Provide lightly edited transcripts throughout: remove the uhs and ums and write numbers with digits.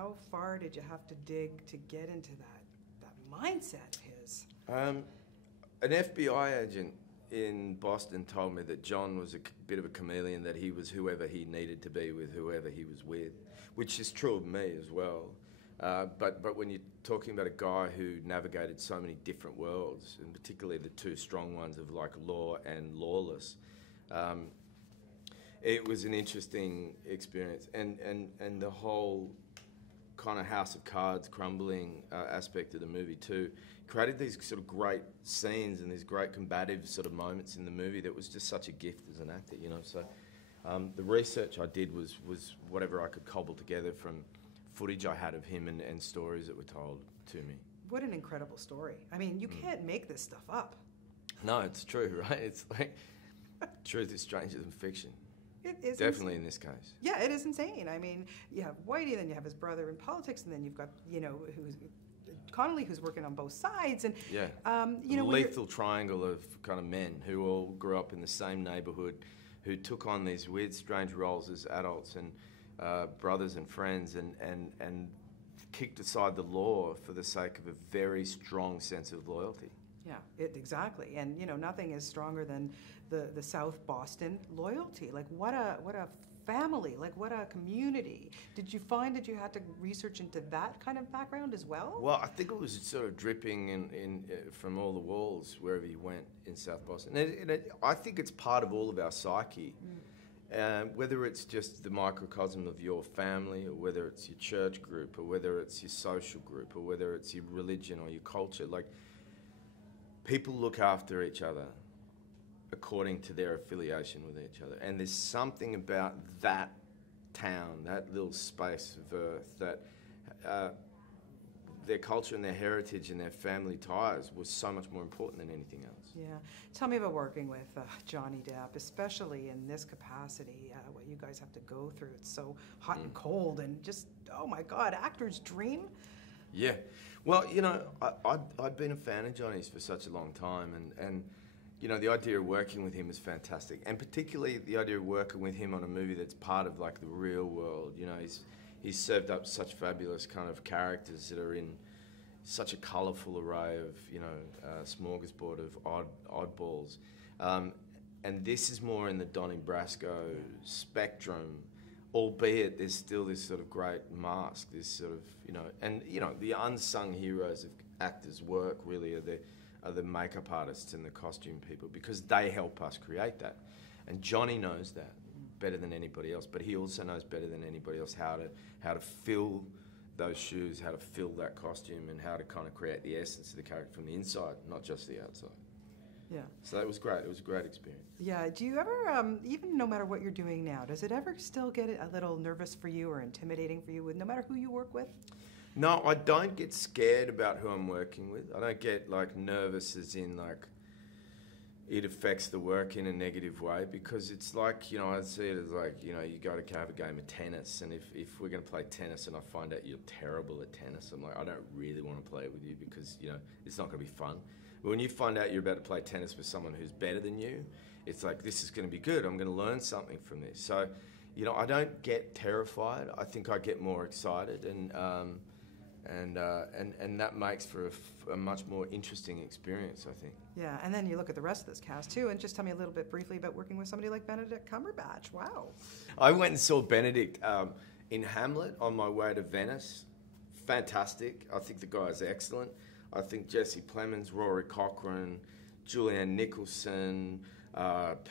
how far did you have to dig to get into that mindset of his? An FBI agent in Boston told me that John was a bit of a chameleon, that he was whoever he needed to be with whoever he was with, which is true of me as well. But when you're talking about a guy who navigated so many different worlds, and particularly the two strong ones of like law and lawless, it was an interesting experience. And the whole kind of House of Cards crumbling aspect of the movie too created these sort of great scenes and these great combative sort of moments in the movie that was just such a gift as an actor, you know. So the research I did was whatever I could cobble together from footage I had of him and stories that were told to me. What an incredible story. I mean, you can't make this stuff up. No, it's true, right? It's like truth is stranger than fiction. It is definitely insane. in this case. Yeah, it is insane. I mean, you have Whitey, then you have his brother in politics, and then you've got, you know, who's Connolly, who's working on both sides, and yeah, you know, lethal triangle of kind of men who all grew up in the same neighbourhood, who took on these weird, strange roles as adults and brothers and friends, and kicked aside the law for the sake of a very strong sense of loyalty. Yeah, exactly. And, you know, nothing is stronger than the South Boston loyalty. Like, what a family, like, what a community. Did you find that you had to research into that kind of background as well? Well, I think it was sort of dripping in from all the walls wherever you went in South Boston. I think it's part of all of our psyche. Whether it's just the microcosm of your family, or whether it's your church group, or whether it's your social group, or whether it's your religion or your culture, like, people look after each other according to their affiliation with each other. And there's something about that town, that little space of earth, that their culture and their heritage and their family ties was so much more important than anything else. Yeah. Tell me about working with Johnny Depp, especially in this capacity, what you guys have to go through. It's so hot and cold and just, oh my God, actor's dream. Yeah. Well, you know, I'd been a fan of Johnny's for such a long time, and you know, the idea of working with him is fantastic, and particularly the idea of working with him on a movie that's part of like the real world. You know, he's served up such fabulous kind of characters that are in such a colourful array of, you know, smorgasbord of oddballs, and this is more in the Donnie Brasco spectrum. Albeit there's still this sort of great mask, this sort of, you know, and, you know, the unsung heroes of actors' work really are the makeup artists and the costume people, because they help us create that. And Johnny knows that better than anybody else, but he also knows better than anybody else how to fill those shoes, how to fill that costume, and how to kind of create the essence of the character from the inside, not just the outside. Yeah. So that was great. It was a great experience. Yeah. Do you ever, even no matter what you're doing now, does it ever still get a little nervous for you or intimidating for you, with no matter who you work with? No, I don't get scared about who I'm working with. I don't get like nervous as in like it affects the work in a negative way, because it's like, you know, I see it as like, you know, you go to have a game of tennis, and if we're going to play tennis and I find out you're terrible at tennis, I'm like, I don't really want to play with you, because, you know, it's not going to be fun. But when you find out you're about to play tennis with someone who's better than you, it's like, this is going to be good. I'm going to learn something from this. So, you know, I don't get terrified. I think I get more excited, and that makes for a much more interesting experience, I think. Yeah, and then you look at the rest of this cast too, and just tell me a little bit briefly about working with somebody like Benedict Cumberbatch. Wow. I went and saw Benedict in Hamlet on my way to Venice. Fantastic. I think the guy is excellent. I think Jesse Plemons, Rory Cochrane, Julianne Nicholson,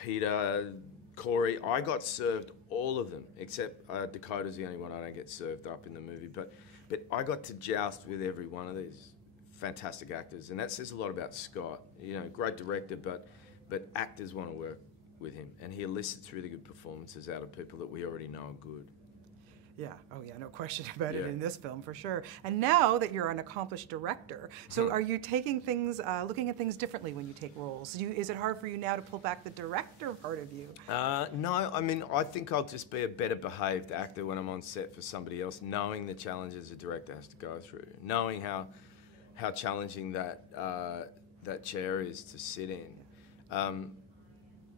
Peter, Corey. I got served all of them, except Dakota's the only one I don't get served up in the movie. But I got to joust with every one of these fantastic actors, and that says a lot about Scott. You know, great director, but actors want to work with him, and he elicits really good performances out of people that we already know are good. Yeah, oh yeah, no question about it in this film, for sure. And now that you're an accomplished director, so are you taking things, looking at things differently when you take roles? Is it hard for you now to pull back the director part of you? No, I mean, I think I'll just be a better behaved actor when I'm on set for somebody else, knowing the challenges a director has to go through, knowing how challenging that chair is to sit in.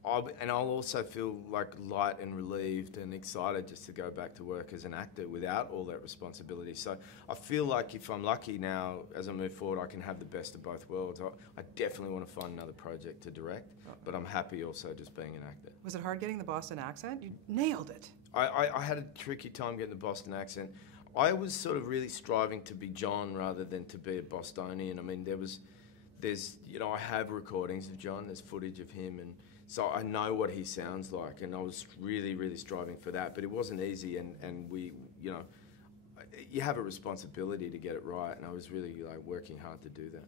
I'll also feel like light and relieved and excited just to go back to work as an actor without all that responsibility. So I feel like if I'm lucky now, as I move forward, I can have the best of both worlds. I definitely want to find another project to direct, but I'm happy also just being an actor. Was it hard getting the Boston accent? You nailed it. I had a tricky time getting the Boston accent. I was sort of really striving to be John rather than to be a Bostonian. I mean, there's, you know, I have recordings of John, there's footage of him, and so I know what he sounds like, and I was really, really striving for that, but it wasn't easy, and we, you know, you have a responsibility to get it right, and I was really like working hard to do that.